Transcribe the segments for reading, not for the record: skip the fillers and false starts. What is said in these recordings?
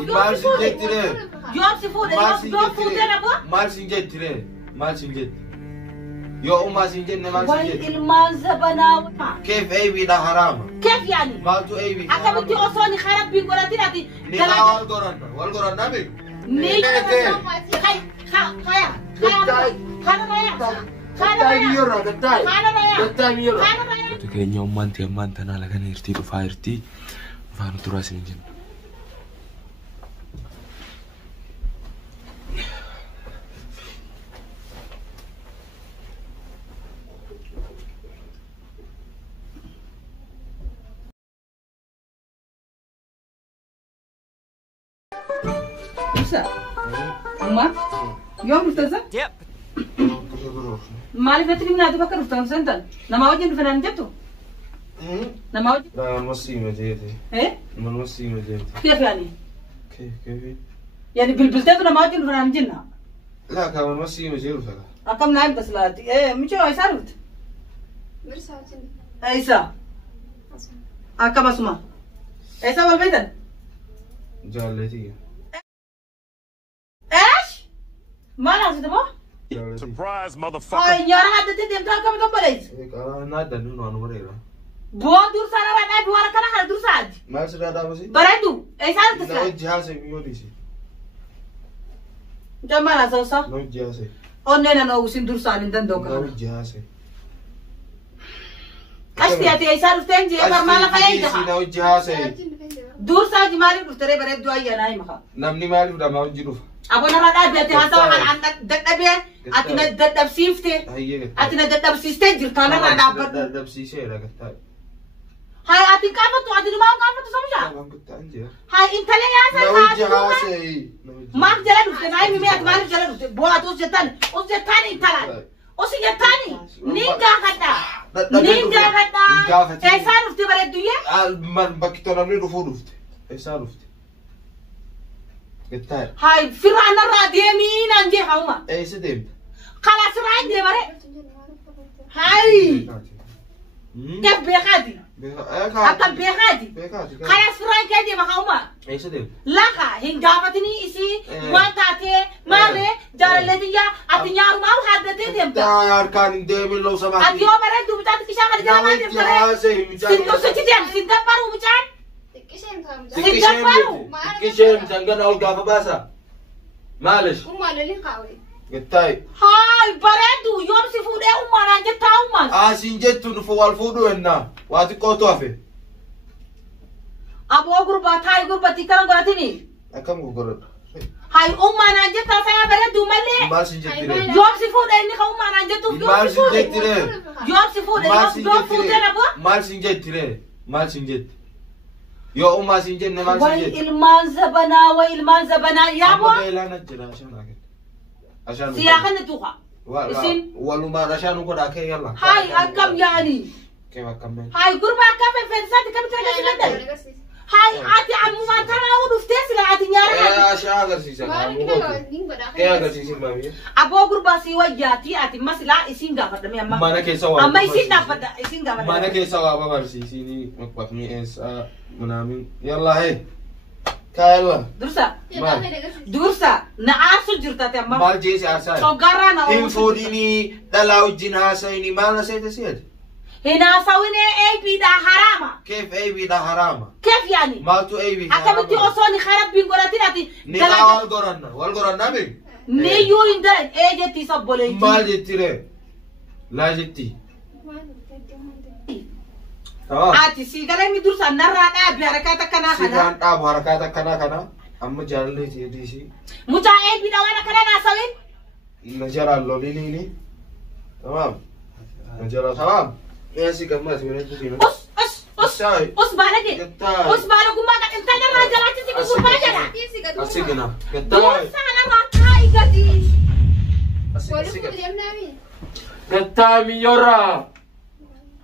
jettuuf yoomsi fuudhe yoom fuutee naboo maal siin jettire maal siin jetti yoo ummaa siin jenne maal siin jetti ilmaan zabanaa keef eebiidha haraama keef yaani maaltu eebii akkamitti osoo ni harabbiin godhatin ati niqaa wal goranna beek ni Keenya ummanti ammaan tanaa lagan hirtii dhufaa hirtii afaan turaa isin jenna. Musa, Uma, yoom dhuftan? Maaliif natti himnaatu bakka dhuftan santan? Namaa wajjin dhufan jettu? Namaa wajjin? Masii majeete. Masii majeete. Keef yaani? Keef. Yani bilbilteetu namaa wajjin dhufan jenna? Laa kaama masii majeeru fala. Akkam naa himta silaati? Michoo isaa dhufte? Mirsa wajjin. Isa? Akkam asuma? Isa wal beektan? Jaalletii. Maal haasite moo? Surprise, motherfucker. Ay, nyaara haddatti deemtaa akkam tokkodhees? Naa danuu waan wareera. Boo dursaa dhabaa dhaabi waan akkana kana dursaati. Maal sirraa dhaabasi? Bareedu, eessaa dhufte Na silaati? hojii haasee miyyoo dhiisi. Jammaan haasawusaa? Na hojii haasee. Onneen ana uwwisin dursaan hin danda'u Na kana. hojii haasee. Qashti ati eessaa dhufteen jee barmaa lafa Na eeggaha. hojii haasee. Dursaa maaliif dhuftere bareedduu ayyaanaa himakaa? Namni maaliif dhamaa hojii dhufa? Abona radhaa ati haasawa kan dadhabee ati na dadhabsiifte ati na dadhabsiistee jirta narraa dhaabbadhu. Dadhabsiiseera gattaa. Hai ati qaafatu ati numaa qaafatu sabshaa? Waan bittaan jira. Hai intalee Na yaasan hojii haasee. maaf jala dhufte naa himi ati maaliif jala dhufte boo ati us jettaani intalaan us jettaani ni gaafadha ni gaafadha eessaa dhufte bareedduyyee? Man bakki namni dhufuu dhufte. Eessaa dhufte? Gattaa. Hai firraa narraa deemii naan jee hauma Eessa deemta? kalaa sirraa hin deemare hai keef beekaati akkam beekaati kalaa sirraa kee deema hauma Eessa deemta? laka hin gaafatinii isii waan taatee maarree jaalalletiyyaa ati nyaarumaa haaddatee deemta Harkaan hin deemin loo sabaa. ati yoo bareeddu bitaatti kishaa kana jala maan deemtare sintusichi deem sindabbaru mucaan Xiqqisheen taa'amu. Xiqqisheen sangana ol gaafa baasa. Maalish? Ummaa lolii qaawee. Gattaay. hai bareeddu yoom si fuudhee ummaanaan jettaa ummaan Asiin jettu dhufu wal fuudhu ennaa. Waa xiqqootu hafe. aboo gurbaa taa'ii gurbatti kana godhatini Akkam gurguradha. hai ummaanaan jettaa sayaa bareeddu mallee Maal siin jettire? yoom si fuudhee inni ka ummaanaan jettuuf Maal yoom si siin fuudhee jettire? yoom si fuudhee Maal yoom siin yoom fuudhee jettire? naboo Maal siin jettire? Maal siin jetti? Yoo ummaa siin jenne maal siin way jetti? ilmaan zabanaa yaaboo Amma beelaan ajjira ashaan haket. Ashaan. siyaa kana tuqa isin walumaa ashaan godhaa kee yalla. hai akkam yaani Kee akkam been. hai gurbaa akkam fenfeensaatti kamitti agarsiifadha hai ati ammumaan tanaa u dhuftee sila ati nyaara Ashaa agarsiisa. Kee agarsiisin maamiyya. aboo gurbaa sii wayyaati ati masilaa isin gaafadhame amma Mana keessa waa. amma isin dhaabbadha isin Mana gaafadha keessa waa babarsiisini maqbaqni eessa munaamin. Yalla hee. Kaayalla. dursa na aarsu jirtate amma Maal jeesi aarsaa? coggarraa na Hin fuudhinii dhalaa wajjin haasa'ini maal na seete si'ati? hinaasawine eebiidha haraama Keef eebiidha haraama. keef yaani Maaltu eebii? akkamitti osoo ni harabbiin godhatin ati Niqaa wal goranna beek. niyyuu hin dalan jetti sabboleetii Maal jettire? Laa jetti. ati siigalee mi dursa narraa dhaabi harakaata akkanaa kana Sigaan dhaabu harakaata akkanaa kana amma jaalallee jeediisi. mucaa eebiidha waan akkana naasawin Na jaraan loliniini. Tamaam. Na jara tamaam. Meesii gammas meesii siina. us baalage us baalagummaa kan intalarraa jalaatti si gurbaa jedha Asigina. dursa narraa taa'i gadi Walumaa deemnaami. Gattaa miyyoorra.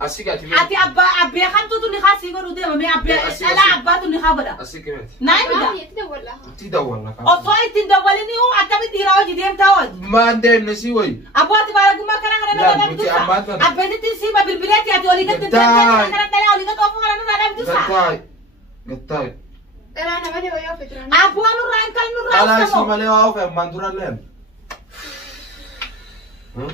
Asigati. ati abbee kamtutu ni haa sii godhu deema mee abbee dhalaa abbaatu ni haa godha Asigimeti. naa himida Itti dawwallaa. Itti dawwalna kan. osoo ittiin dawwalini akkamitti dhiiraa hojii deemtaa hojii Maan deemne si wayi. abbooti baalagummaa kana kana Yaa, nama nuti dursa ammaan kana. abbeetitti siima bilbileetti ati olii gatti Gattaa. kana dhalaa olii gatti ofuu kana nama dursa Gattaay. Gattaay. أنا مالي وياه فترة. أبوه نوران كل نوران. أنا اسمي مالي وافق ما ندور لهم.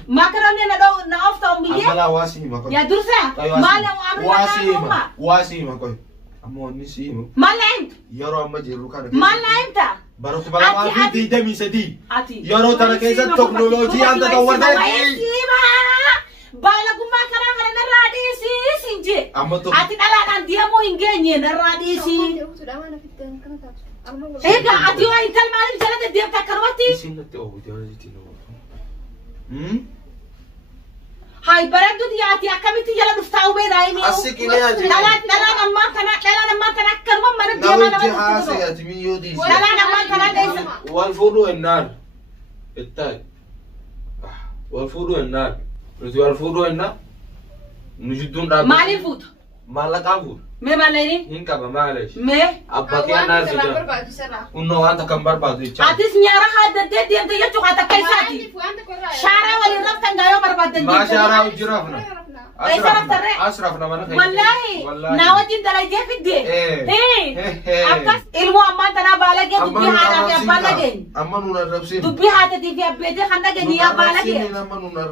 ما كرهني نداو نافتا أمي. أنا واسي ما كوي. يا درسا. ما له أمر. واسي ما كوي. أمو نسيم. ما لعند. يارو أما جيرو كان. ما لعند. baru kepala mati di demi sedih. Ati. Yoro tanah kaisa teknologi anda tahu warna ini. Bala guma karang ada radisi sinje. Ati dalakan dia mau ingenya radisi. Ega ati wa intal malam jalan dia tak karwati. Sini tuh dia di sini. Hai barang dia ati akamiti jalan ustau beda ini. Asik ini aja. Dalan amma kana karma mana dia mana. Nawajah saya timi yudi. Dalan amma kana desa. والفضو النار التاج والفضو النار نتي والفضو النار نجدون راب مالي فوت مالك أبو ما مالي إنك أبا معلش ما أباك يا ناس جا إنه أنت كم بار بعد يتشا أتيس نيارا هذا دي أنت يجوا هذا كيساتي شارع ولا رفت عندها بار بعد ما شارع وجرافنا أشرفنا ما نخيل والله ناوتين تلاقيه في الدين أبكس إلمو أمان تنا بالك تبي هذا في بالك أما نوربسين تبي هذا تبي أبيته خلنا كنيا بالك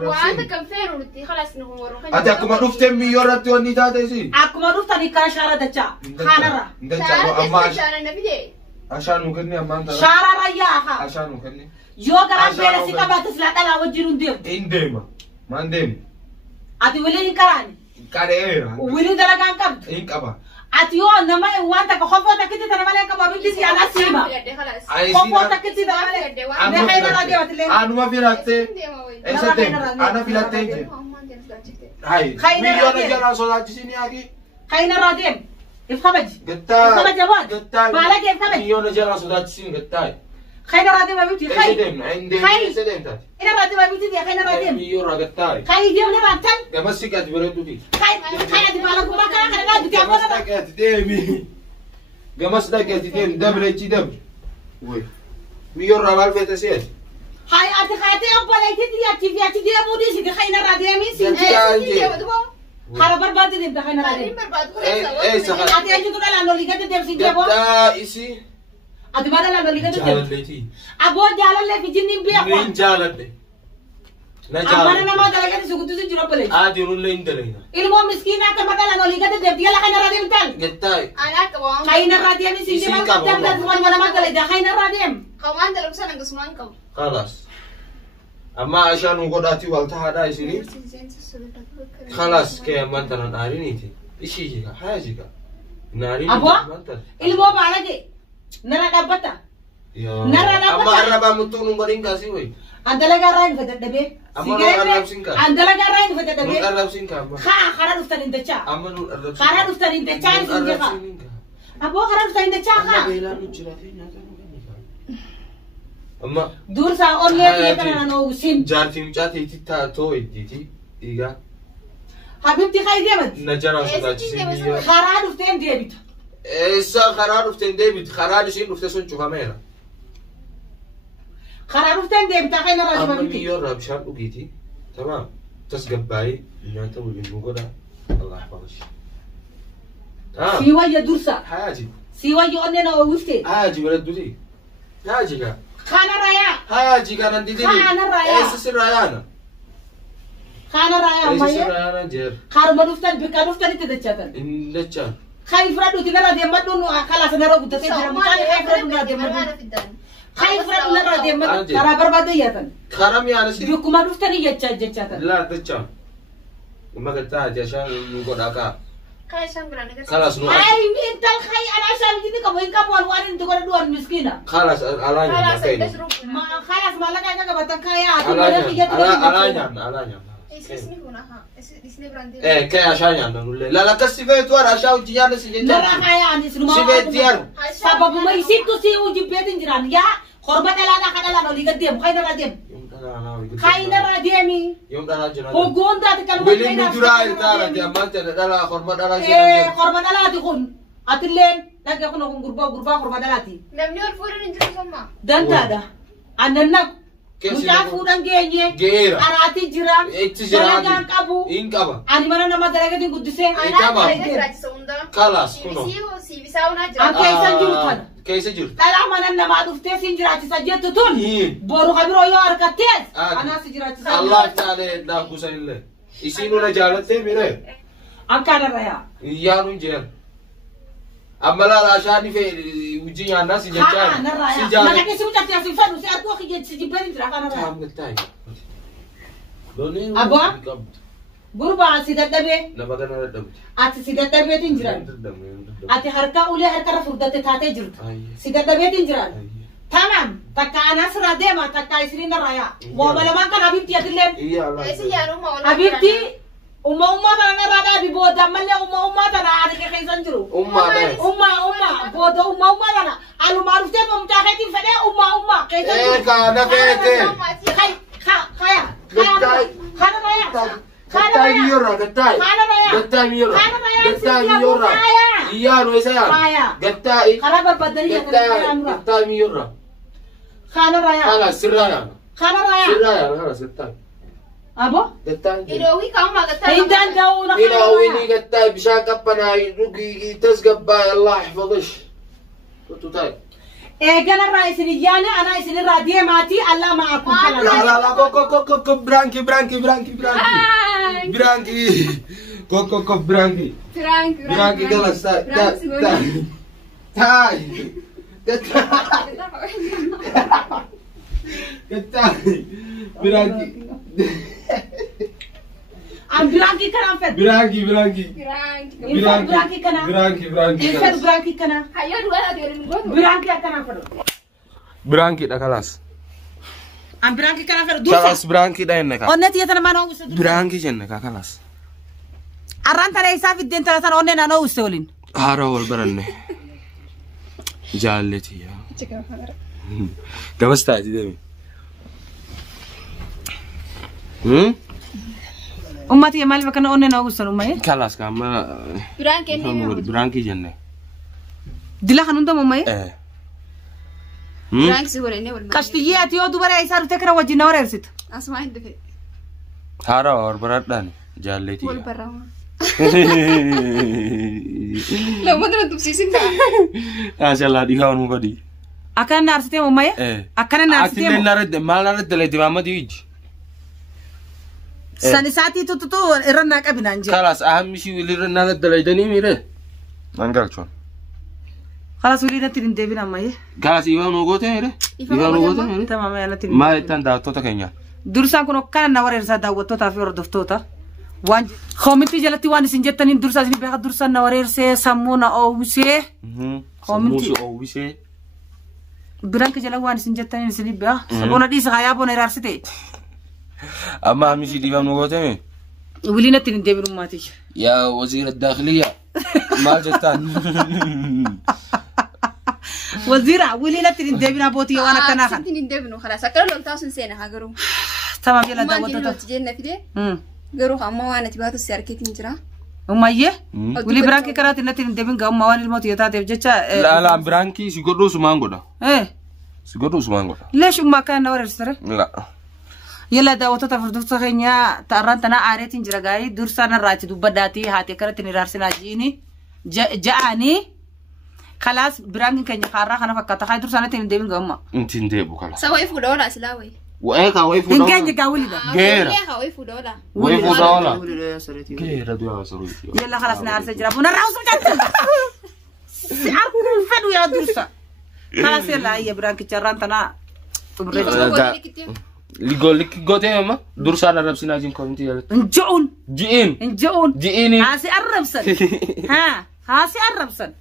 وأنت كم فين ولتي خلاص نهو روح أنت أكو ما رفت ميورة توني تاتا زين أكو ما رفت أني كان شارع دجا خانرا دجا أما نبي عشان مكني أمان ترى شارع رياها عشان مكني يوغا ربنا سكابات سلاتا لا وجرون ديم إنديما ما إنديم أتي ولين كراني كاريرا ولين دلقان كبد إنك أبا أتيو نما وانت كخوفو تكتي تنا مالك كبابين تسي أنا سيما خوفو تكتي تنا مالك نحين راجع وتلين أنا ما في راتة إيش تيم أنا في راتة هاي مليون جرا صلاة سيني أكيد خينا راديم إفخمج قطع إفخمج جواد قطع مالك إفخمج مليون جرا صلاة سين قطع خينا راديم أبيتي إيش خي تيم عندي خي. إيش تيم تات إنا راديم أبيتي يا خينا راديم مليون قطع خي ديم نبانتن كمسك أتبرد دي خي أدي بالك ما كان خينا راديم تيا كمسك كونا أتدمي كمسك أتدمي دبل دبل وي مليون رابع في تسير هاي أتي خاتي أبغى تدي أتي دي أبودي سيدي خينا راديم سيدي خرابر بعد دي خينا راديم إيه سخر أتي أجي تقول أنا لولي كده ديم سيدي أبو قطع إيشي أتي بعد أنا لولي كده جالت ديم ليتي أبو جالن لي في جنين بيا مين جالت لي لا أمانة جالت ما دلنا كده سكوتو سجرا بلي عادي يقول لي إندلينا ilmu miskina kan padahal ano liga de dia la kana radim tal قطع أنا كمان kaina radim si Isi dia ka, mal mama. kan semua mana magal dia kaina radim كمان ده لسه نقص مانكم خلاص أما عشان وقعدتي والتها دا يسيني خلاص كي ما أنت نارينيتي إيش يجيك حاجة ناريني أبو ilmu apa lagi nara dabata Nara dapat أما tak? أربعة متون نقولين كاسيوي andala garain fata dabe Amma nun arrab sinka. andala garain fata dabe نون أربعة سين كام khara duftan inda cha أما نون أربعة khara duftan inda cha sinje kha abo khara duftan inda cha أما kha بيلا نجراتين أما dur sa onne dia kana no usin جارتي مجاتي تتا توي ديتي إيجا habibti khay debat نجارة سودا تسيني khara duftan debit إيسا خرار فتن ديفيد خرار شين فتسون شو كاميرا khara duftan debit kaina radim أما habibti ميور رابشان وقيتي تمام تسقب باي نانتا وبنقودا الله يحفظك siwa ya dursa حاجي siwa ya onne no wifte حاجي ولا دودي حاجي كا khana raya حاجي كان عندي دي خانا رايا. إيسا سرايانا khana raya إيسا maye سرايانا جير khar maduftan bika duftan itadachatan إن لتشان خايف ردو تنا دي مدون خلاص انا رغد تجرا مكان خايف ردو دي مدون خايف ردو نرا دي مدون ترى بربادية خرم يا نسي بيكو ما دفتني يتشاجتشاتن لا تشان ما قلت عشان نقول أكا كايشان برانك خلاص نو هاي مين تل خاي انا عشان جدي كم وين كم وان تقول دوار مسكينه خلاص ألانا ما خلاص كاين ما خلاص ما لك انا بتكايا ألانا اسمي هنا ها اسمي براندي إيه كي عشان يعني لا لا كسيفة توار عشان تجينا سجين نرا خايا اني سلما سيفة سبب ما يسيب تو سي وجي بيتن جيران يا خربت لا كذا لا لي قديم خاي نرا ديم خاي نرا ديمي يوم ده جنا هو جوندا تكلم بلين ندرا إتارا دي أمانة لا خرما دارا eh جنا خربت لا تكون atilen lagi aku nak gurba khurba dalati نمني الفورن انت سما dan tada annak Mujafu dan genye, Gera. arati jiram, Itu jiram. Jangan kabu. Inkaba. Ani mana nama dalaga di kuduse. Tama. انا راجع سوندا خلاص كنو سي بيساو ناجر Angka isan jurutan. كيس جرت لا ما أنا ما دفتي سنجراتي سجلت تون بورو خبرو يو أركتيز أنا سنجراتي سجلت الله تعالى داكو سيله يسينو نجالته ميره أكان رأيا يانو جير أما لا عشان في وجي الناس يجتاي سجل ما كيسي وجت يا سيفان وسأركو خيجي سجبرين ترى أكان رأيا تام قتاي أبا بربع سيدة دبي لما كان ردم أتى سيدة دبي تنجران أتى حركة أولي حركة رفضت تاتي جرت سيدة دبي تنجران تمام تكا أنا سرادة ما تكا يسرين رأيا وابلا ما كان حبيبتي أتلم إيش يانو ما ولا حبيبتي أمة تنا رادا بيبودا ملة أمة تنا عارف كيف ينجرو أمة بودا أمة تنا ألو ما رفته ممتاحتي فده أمة كيف إيه كان فيته خايا خانا رايا قتاي ميورا قتاي ميورا يانو يسيا قتاي خراب بدري قتاي ميورا خانا رايا خلاص سرايا خلاص قتاي أبو قتاي إيروي كم ما قتال إنتان داونا إلهي قتاي بشاك أبنا يروقي تسقبا الله يحفظش قتاي إيجانا رئيس الجانة أنا رئيس الرادية ماتي الله معكم لا كو برانكي برانكي خلاص تاي برانكي أم برانكي كنا فد برانكي كنا إنسان برانكي كنا هيا دولا ديرين غدو برانكي كنا فد برانكي ده خلاص أم برانكي كنا فد خلاص برانكي ده إنك أنت يا ترى ما نو برانكي جنك خلاص أران ترى يسافر الدين ترى ترى أننا نو استولين هارول برنه جالتي يا كم استعدي دمي أمتي يا مالي بكنا أننا نو استولين أمي خلاص كم برانكي جنة دلا خنون ده أمي برانك سيقول إني ولا كشتيجي أتيو دوباره يسافر تكرا وجينا ورثت أسمع هندفع هارول برادان جالتي ولا برا لا ما أدري تبصيسين ما شاء الله دي كانوا مقدي أكان نارستي أمي أكان نارستي أكيد نارد ما نارد اللي دماغ ما تيجي سنة ساعتي تو إرناك أبنا نجى خلاص أهم شيء اللي نارد اللي دني ميره نانجال شون خلاص ولينا ترين دبنا أمي خلاص إيوان نوغوته ميره إيوان نوغوته ميره تمام أنا ترين ما يتندى توتا كينيا درسان كنو كان نوار إرسال دعوة في وردف توتا وان خامتي جلتي وان سنجتني درسان سني بيها درسان نوار إرسال سامونا أو سه خامتي أو سه برانك جلا وان سنجتني سني بيها سبونا دي سخايا بونا إرسالتي أما أهم شيء إيوان نوغوته ميره ولينا ترين دبنا ماتي يا وزير الداخلية ما جتان وزيرة ولينا ترين دبنا بوتي وانا كناخن ترين دبنا خلاص أكرر لو تاسن سنة هاجرو تمام يلا ما دعوة تجينا توتا تجينا في ده جرو هم وانا تبغى تسيركي تنجرا أمي ولي برانكي كرات نتين دبنا قام موان الموت يتاتي بجتة لا برانكي سيقولوا سمانغو ده سيقولوا سمانغو ليش ما كان نور إرسال لا يلا دعوة توتا فردوس خينيا تاران تنا عارتين جرعاي درسان الراتي دوبداتي هاتي كرات نرارسنا جيني جاني خلاص برانكي كني خارا خنا فكتا خاي درسان تين دبنا قام انتين دبوا خلاص سوي فودولا سلاوي وإيه كاوي فودا إن كان جاولي ده غير كاوي فودولا وي فودا غير غير دو سروي يلا خلاص نعرف جربونا راوس بجد أركون فدو يا درسا خلاص يلا يا برانكي جران تنا ليك قوتي ما درسان الرب سناجين كومنتي يلا انجون جئين هاسي الربسن هاسي الربسن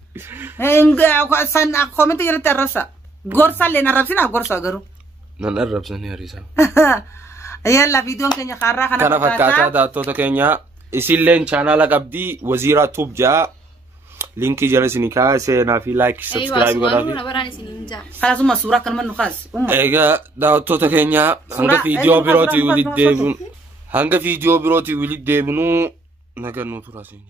إن سن كومنتي يلا ترسا غورسا لنا ربسنا غورسا غرو نان الرب سني ريسا يلا فيديو كنيا خارا كان فكاتا داتو كينيا اسيلن channel قبدي وزيرة توب جا لينكي جلسني كاسه نافي لايك سبسكرايب غدا خلاص ما صورة كلمة نخاس ايغا داتو كينيا هانغا فيديو بيروتي ولي ديبن هانغا فيديو بيروتي ولي ديبنو نغا نوتو راسين